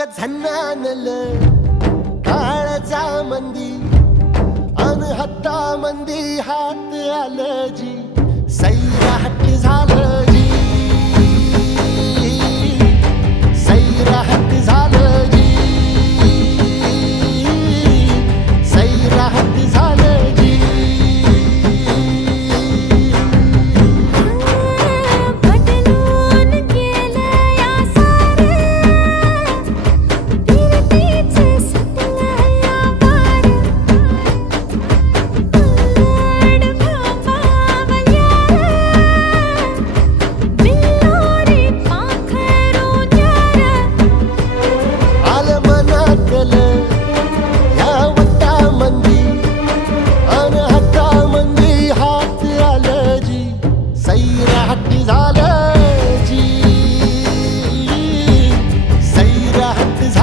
ग झन्नानल काळजा मंदी अन हत्ता मंदी हात आलं जी सैराट झालं जी सैराट